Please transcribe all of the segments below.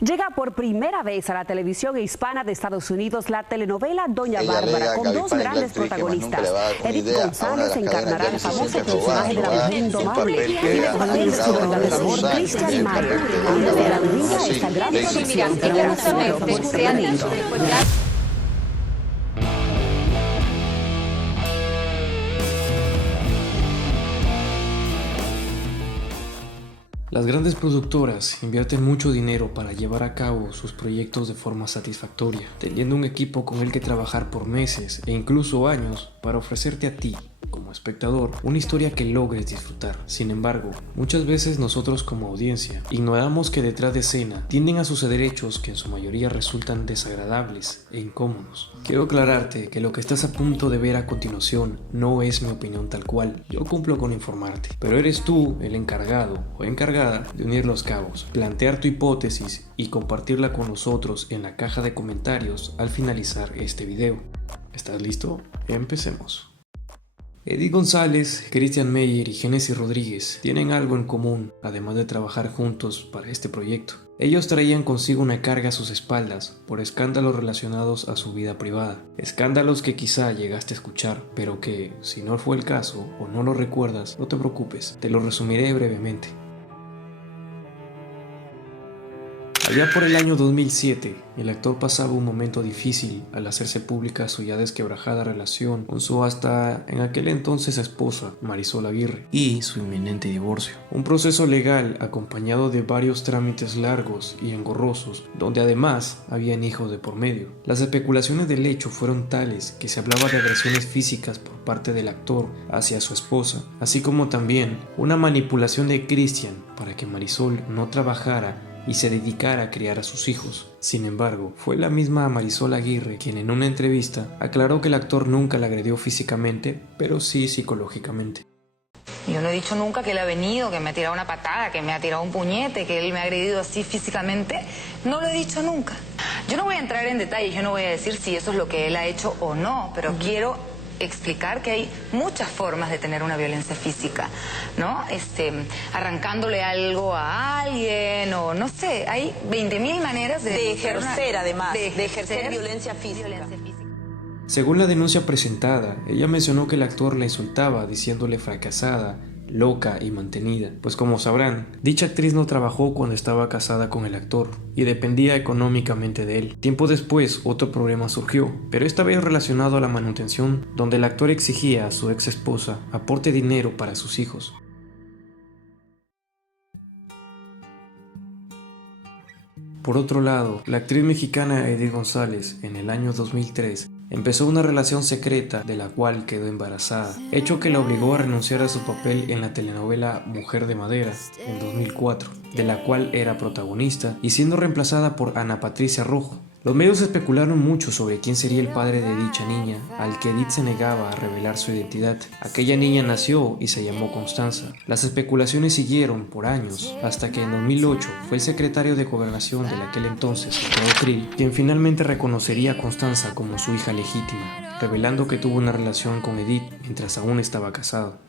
Llega por primera vez a la televisión hispana de Estados Unidos la telenovela Doña Bárbara, con dos grandes protagonistas. Edith González encarnará el famoso personaje de la mujer indomable y el papel de su verdadero amor, Cristian Mayo. Antes de la avenida, esta gran producción tendrá solo por Telemundo. Las grandes productoras invierten mucho dinero para llevar a cabo sus proyectos de forma satisfactoria, teniendo un equipo con el que trabajar por meses e incluso años para ofrecerte a ti, como espectador, una historia que logres disfrutar. Sin embargo, muchas veces nosotros como audiencia ignoramos que detrás de escena tienden a suceder hechos que en su mayoría resultan desagradables e incómodos. Quiero aclararte que lo que estás a punto de ver a continuación no es mi opinión tal cual. Yo cumplo con informarte, pero eres tú el encargado o encargada de unir los cabos, plantear tu hipótesis y compartirla con nosotros en la caja de comentarios al finalizar este video. ¿Estás listo? Empecemos. Edith González, Christian Meyer y Génesis Rodríguez tienen algo en común, además de trabajar juntos para este proyecto. Ellos traían consigo una carga a sus espaldas por escándalos relacionados a su vida privada. Escándalos que quizá llegaste a escuchar, pero que, si no fue el caso o no lo recuerdas, no te preocupes, te lo resumiré brevemente. Allá por el año 2007, el actor pasaba un momento difícil al hacerse pública su ya desquebrajada relación con su hasta en aquel entonces esposa, Marisol Aguirre, y su inminente divorcio. Un proceso legal acompañado de varios trámites largos y engorrosos, donde además habían hijos de por medio. Las especulaciones del hecho fueron tales que se hablaba de agresiones físicas por parte del actor hacia su esposa, así como también una manipulación de Christian para que Marisol no trabajara y se dedicara a criar a sus hijos. Sin embargo, fue la misma Marisol Aguirre quien en una entrevista aclaró que el actor nunca la agredió físicamente, pero sí psicológicamente. Yo no he dicho nunca que él ha venido, que me ha tirado una patada, que me ha tirado un puñete, que él me ha agredido así físicamente. No lo he dicho nunca. Yo no voy a entrar en detalles, yo no voy a decir si eso es lo que él ha hecho o no, pero quiero explicar que hay muchas formas de tener una violencia física, ¿no? Arrancándole algo a alguien o no sé, hay 20.000 maneras de ejercer, además, de ejercer violencia física. Según la denuncia presentada, ella mencionó que el actor la insultaba diciéndole fracasada, loca y mantenida, pues como sabrán, dicha actriz no trabajó cuando estaba casada con el actor y dependía económicamente de él. Tiempo después, otro problema surgió, pero esta vez relacionado a la manutención, donde el actor exigía a su ex esposa aporte dinero para sus hijos. Por otro lado, la actriz mexicana Edith González, en el año 2003, empezó una relación secreta de la cual quedó embarazada, hecho que la obligó a renunciar a su papel en la telenovela Mujer de Madera, en 2004, de la cual era protagonista, y siendo reemplazada por Ana Patricia Rojo. Los medios especularon mucho sobre quién sería el padre de dicha niña, al que Edith se negaba a revelar su identidad. Aquella niña nació y se llamó Constanza. Las especulaciones siguieron por años, hasta que en 2008 fue el secretario de Gobernación de aquel entonces, Santiago Krill, quien finalmente reconocería a Constanza como su hija legítima, revelando que tuvo una relación con Edith mientras aún estaba casado.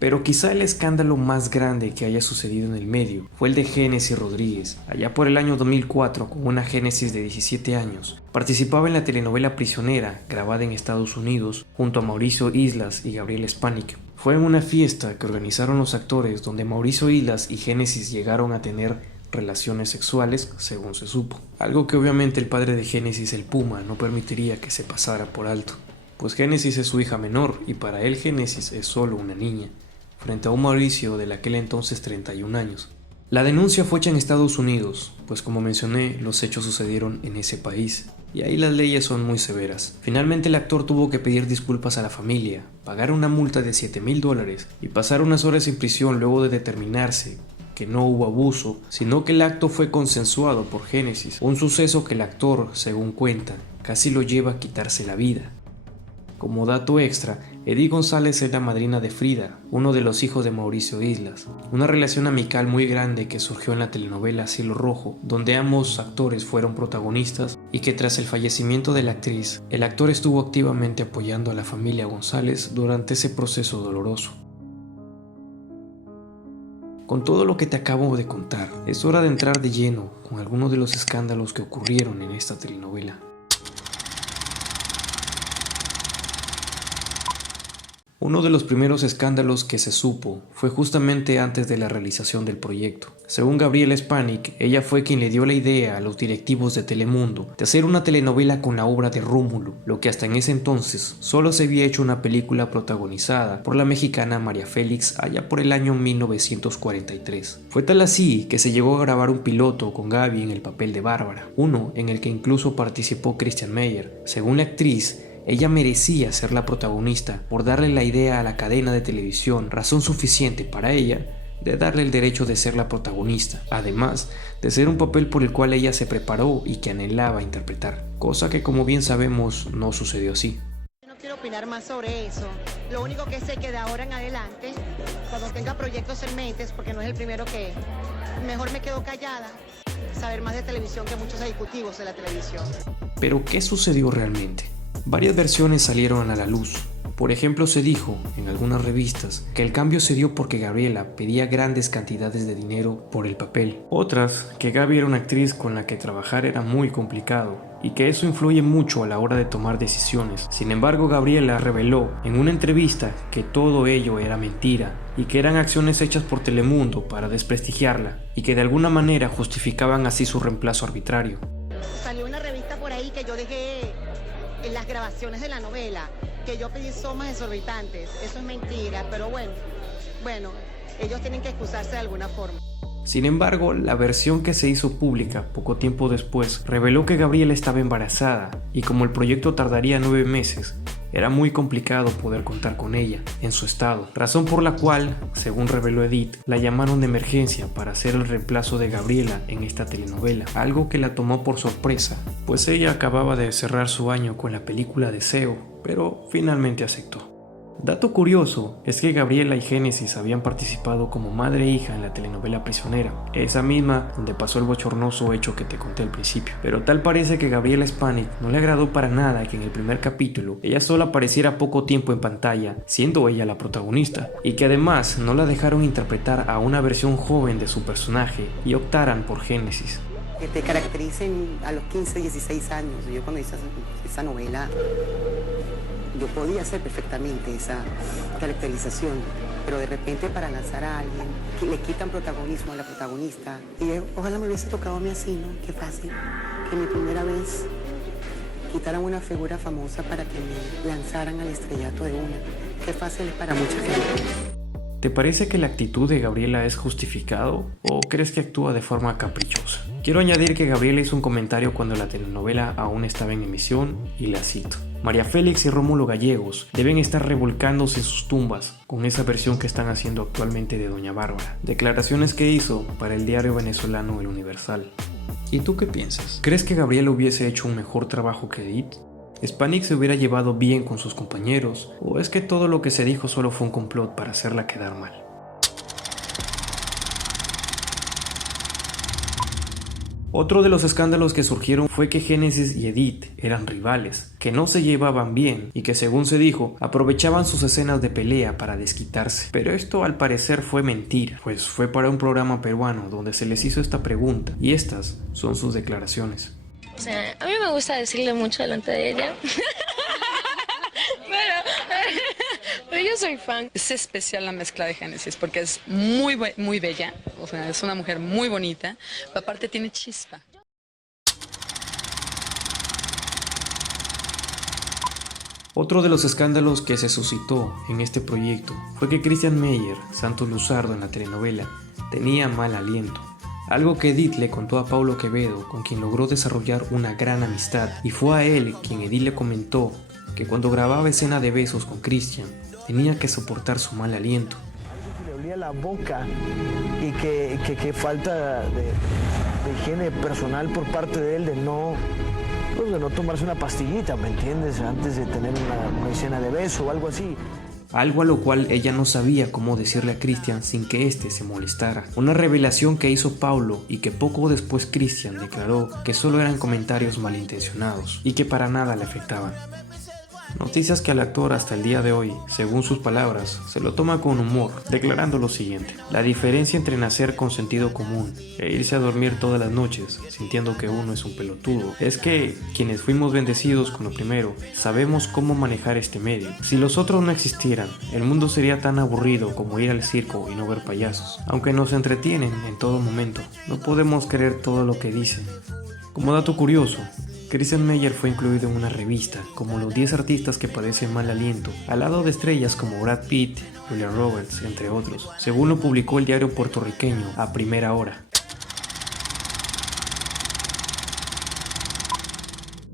Pero quizá el escándalo más grande que haya sucedido en el medio fue el de Génesis Rodríguez. Allá por el año 2004, con una Génesis de 17 años, participaba en la telenovela Prisionera, grabada en Estados Unidos, junto a Mauricio Islas y Gabriel Spanik. Fue en una fiesta que organizaron los actores donde Mauricio Islas y Génesis llegaron a tener relaciones sexuales, según se supo. Algo que obviamente el padre de Génesis, el Puma, no permitiría que se pasara por alto, pues Génesis es su hija menor y para él Génesis es solo una niña, frente a un Mauricio de aquel entonces 31 años. La denuncia fue hecha en Estados Unidos, pues como mencioné, los hechos sucedieron en ese país, y ahí las leyes son muy severas. Finalmente el actor tuvo que pedir disculpas a la familia, pagar una multa de $7,000 y pasar unas horas en prisión luego de determinarse que no hubo abuso, sino que el acto fue consensuado por Génesis, un suceso que el actor, según cuenta, casi lo lleva a quitarse la vida. Como dato extra, Edith González es la madrina de Frida, uno de los hijos de Mauricio Islas, una relación amical muy grande que surgió en la telenovela Cielo Rojo, donde ambos actores fueron protagonistas y que tras el fallecimiento de la actriz, el actor estuvo activamente apoyando a la familia González durante ese proceso doloroso. Con todo lo que te acabo de contar, es hora de entrar de lleno con algunos de los escándalos que ocurrieron en esta telenovela. Uno de los primeros escándalos que se supo fue justamente antes de la realización del proyecto. Según Gabriela Spanik, ella fue quien le dio la idea a los directivos de Telemundo de hacer una telenovela con la obra de Rómulo, lo que hasta en ese entonces solo se había hecho una película protagonizada por la mexicana María Félix allá por el año 1943. Fue tal así que se llegó a grabar un piloto con Gaby en el papel de Bárbara, uno en el que incluso participó Christian Meyer. Según la actriz, ella merecía ser la protagonista por darle la idea a la cadena de televisión, razón suficiente para ella de darle el derecho de ser la protagonista, además de ser un papel por el cual ella se preparó y que anhelaba interpretar, cosa que como bien sabemos no sucedió así. No quiero opinar más sobre eso, lo único que sé que de ahora en adelante, cuando tenga proyectos en mente, porque no es el primero que mejor me quedo callada, saber más de televisión que muchos ejecutivos de la televisión. Pero ¿qué sucedió realmente? Varias versiones salieron a la luz. Por ejemplo, se dijo en algunas revistas que el cambio se dio porque Gabriela pedía grandes cantidades de dinero por el papel. Otras, que Gaby era una actriz con la que trabajar era muy complicado y que eso influye mucho a la hora de tomar decisiones. Sin embargo, Gabriela reveló en una entrevista que todo ello era mentira y que eran acciones hechas por Telemundo para desprestigiarla y que de alguna manera justificaban así su reemplazo arbitrario. Salió una revista por ahí que yo dejé en las grabaciones de la novela, que yo pedí sumas exorbitantes. Eso es mentira, pero bueno, ellos tienen que excusarse de alguna forma. Sin embargo, la versión que se hizo pública poco tiempo después reveló que Gabriela estaba embarazada y como el proyecto tardaría 9 meses, era muy complicado poder contar con ella en su estado, razón por la cual, según reveló Edith, la llamaron de emergencia para hacer el reemplazo de Gabriela en esta telenovela, algo que la tomó por sorpresa, pues ella acababa de cerrar su año con la película Deseo, pero finalmente aceptó. Dato curioso es que Gabriela y Génesis habían participado como madre e hija en la telenovela Prisionera, esa misma donde pasó el bochornoso hecho que te conté al principio. Pero tal parece que Gabriela Spanik no le agradó para nada que en el primer capítulo ella solo apareciera poco tiempo en pantalla, siendo ella la protagonista, y que además no la dejaron interpretar a una versión joven de su personaje y optaran por Génesis. Que te caractericen a los 15, 16 años. Yo cuando hice esa novela, yo podía hacer perfectamente esa caracterización, pero de repente para lanzar a alguien, que le quitan protagonismo a la protagonista. Y ojalá me hubiese tocado a mí así, ¿no? Qué fácil, que mi primera vez quitaran una figura famosa para que me lanzaran al estrellato de una. Qué fácil es para mucha gente. ¿Te parece que la actitud de Gabriela es justificado o crees que actúa de forma caprichosa? Quiero añadir que Gabriela hizo un comentario cuando la telenovela aún estaba en emisión y la cito: María Félix y Rómulo Gallegos deben estar revolcándose en sus tumbas con esa versión que están haciendo actualmente de Doña Bárbara. Declaraciones que hizo para el diario venezolano El Universal. ¿Y tú qué piensas? ¿Crees que Gabriela hubiese hecho un mejor trabajo que Edith? ¿Spanik se hubiera llevado bien con sus compañeros? ¿O es que todo lo que se dijo solo fue un complot para hacerla quedar mal? Otro de los escándalos que surgieron fue que Génesis y Edith eran rivales, que no se llevaban bien y que, según se dijo, aprovechaban sus escenas de pelea para desquitarse. Pero esto al parecer fue mentira, pues fue para un programa peruano donde se les hizo esta pregunta y estas son sus declaraciones. O sea, a mí me gusta decirle mucho delante de ella. pero yo soy fan. Es especial la mezcla de Génesis porque es muy bella. O sea, es una mujer muy bonita. Pero aparte tiene chispa. Otro de los escándalos que se suscitó en este proyecto fue que Christian Meyer, Santos Luzardo en la telenovela, tenía mal aliento. Algo que Edith le contó a Paulo Quevedo, con quien logró desarrollar una gran amistad, y fue a él quien Edith le comentó que cuando grababa escena de besos con Christian, tenía que soportar su mal aliento. Le olía la boca y que falta de higiene personal por parte de él, de no tomarse una pastillita, ¿me entiendes? Antes de tener una escena de beso o algo así. Algo a lo cual ella no sabía cómo decirle a Christian sin que éste se molestara. Una revelación que hizo Paulo y que poco después Christian declaró que solo eran comentarios malintencionados y que para nada le afectaban. Noticias que al actor hasta el día de hoy, según sus palabras, se lo toma con humor, declarando lo siguiente: la diferencia entre nacer con sentido común e irse a dormir todas las noches sintiendo que uno es un pelotudo es que quienes fuimos bendecidos con lo primero sabemos cómo manejar este medio. Si los otros no existieran, el mundo sería tan aburrido como ir al circo y no ver payasos. Aunque nos entretienen en todo momento, no podemos creer todo lo que dicen. Como dato curioso, Christian Meyer fue incluido en una revista como los 10 artistas que padecen mal aliento, al lado de estrellas como Brad Pitt, Julia Roberts, entre otros, según lo publicó el diario puertorriqueño A Primera Hora.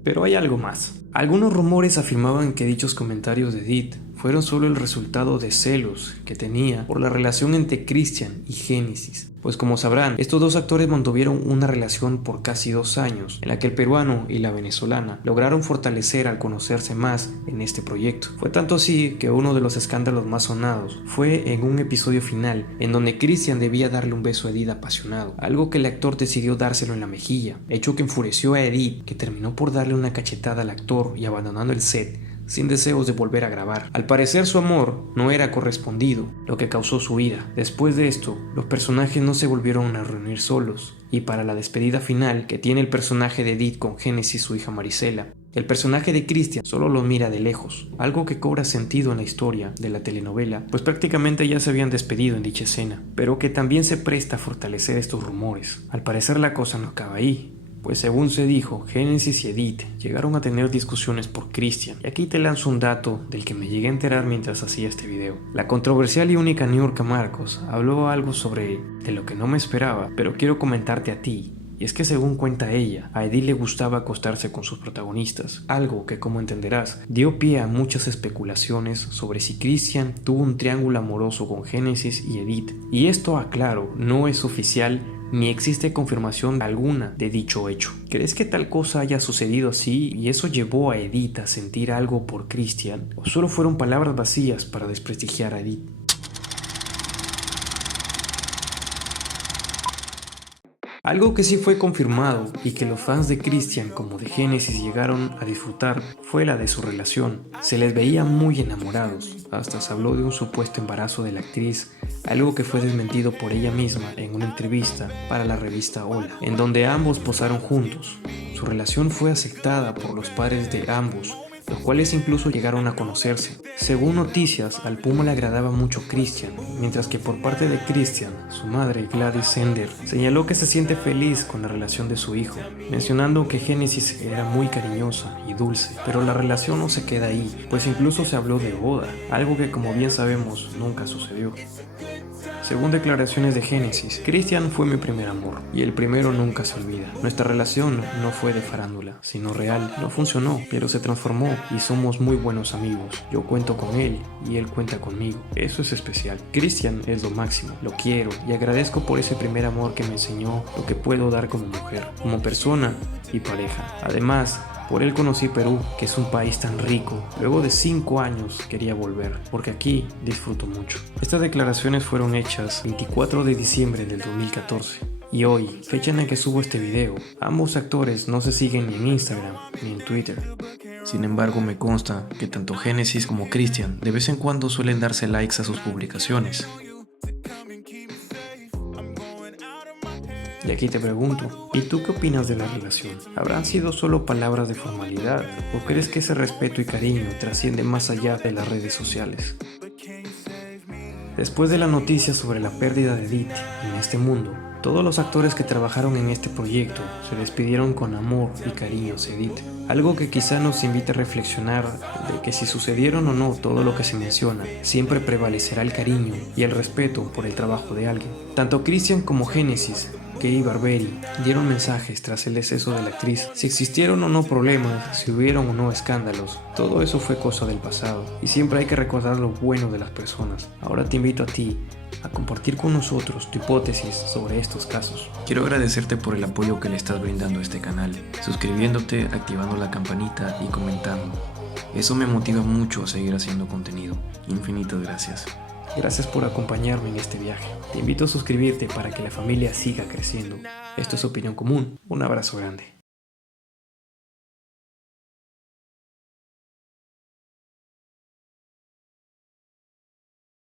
Pero hay algo más. Algunos rumores afirmaban que dichos comentarios de Edith fueron solo el resultado de celos que tenía por la relación entre Christian y Génesis. Pues como sabrán, estos dos actores mantuvieron una relación por casi 2 años, en la que el peruano y la venezolana lograron fortalecer al conocerse más en este proyecto. Fue tanto así que uno de los escándalos más sonados fue en un episodio final, en donde Christian debía darle un beso a Edith apasionado, algo que el actor decidió dárselo en la mejilla, hecho que enfureció a Edith, que terminó por darle una cachetada al actor y abandonando el set, sin deseos de volver a grabar. Al parecer su amor no era correspondido, lo que causó su ira. Después de esto, los personajes no se volvieron a reunir solos, y para la despedida final que tiene el personaje de Edith con Génesis, su hija Marisela, el personaje de Christian solo lo mira de lejos, algo que cobra sentido en la historia de la telenovela, pues prácticamente ya se habían despedido en dicha escena, pero que también se presta a fortalecer estos rumores. Al parecer la cosa no acaba ahí, pues según se dijo, Génesis y Edith llegaron a tener discusiones por Christian. Y aquí te lanzo un dato del que me llegué a enterar mientras hacía este video. La controversial y única Niurka Marcos habló algo sobre de lo que no me esperaba, pero quiero comentarte a ti. Y es que según cuenta ella, a Edith le gustaba acostarse con sus protagonistas, algo que, como entenderás, dio pie a muchas especulaciones sobre si Christian tuvo un triángulo amoroso con Génesis y Edith. Y esto, aclaro, no es oficial ni existe confirmación alguna de dicho hecho. ¿Crees que tal cosa haya sucedido así y eso llevó a Edith a sentir algo por Christian? ¿O solo fueron palabras vacías para desprestigiar a Edith? Algo que sí fue confirmado y que los fans de Christian como de Génesis llegaron a disfrutar fue la de su relación. Se les veía muy enamorados, hasta se habló de un supuesto embarazo de la actriz, algo que fue desmentido por ella misma en una entrevista para la revista Hola, en donde ambos posaron juntos. Su relación fue aceptada por los padres de ambos, los cuales incluso llegaron a conocerse. Según noticias, al Puma le agradaba mucho Christian, mientras que por parte de Christian, su madre Gladys Sender señaló que se siente feliz con la relación de su hijo, mencionando que Génesis era muy cariñosa y dulce, pero la relación no se queda ahí, pues incluso se habló de boda, algo que como bien sabemos nunca sucedió. Según declaraciones de Génesis, Christian fue mi primer amor, y el primero nunca se olvida. Nuestra relación no fue de farándula, sino real. No funcionó, pero se transformó y somos muy buenos amigos. Yo cuento con él y él cuenta conmigo. Eso es especial. Christian es lo máximo, lo quiero y agradezco por ese primer amor que me enseñó lo que puedo dar como mujer, como persona y pareja. Además, por él conocí Perú, que es un país tan rico. Luego de 5 años quería volver, porque aquí disfruto mucho. Estas declaraciones fueron hechas 24 de diciembre del 2014. Y hoy, fecha en la que subo este video, ambos actores no se siguen ni en Instagram ni en Twitter. Sin embargo, me consta que tanto Génesis como Christian de vez en cuando suelen darse likes a sus publicaciones. Y aquí te pregunto, ¿y tú qué opinas de la relación? ¿Habrán sido solo palabras de formalidad? ¿O crees que ese respeto y cariño trasciende más allá de las redes sociales? Después de la noticia sobre la pérdida de Edith en este mundo, todos los actores que trabajaron en este proyecto se despidieron con amor y cariño hacia Edith. Algo que quizá nos invita a reflexionar de que si sucedieron o no todo lo que se menciona, siempre prevalecerá el cariño y el respeto por el trabajo de alguien. Tanto Christian como Génesis, Kay Barberi, dieron mensajes tras el deceso de la actriz. Si existieron o no problemas, si hubieron o no escándalos, todo eso fue cosa del pasado y siempre hay que recordar lo bueno de las personas. Ahora te invito a ti a compartir con nosotros tu hipótesis sobre estos casos. Quiero agradecerte por el apoyo que le estás brindando a este canal, suscribiéndote, activando la campanita y comentando. Eso me motiva mucho a seguir haciendo contenido. Infinitas gracias. Gracias por acompañarme en este viaje. Te invito a suscribirte para que la familia siga creciendo. Esto es Opinión Común. Un abrazo grande.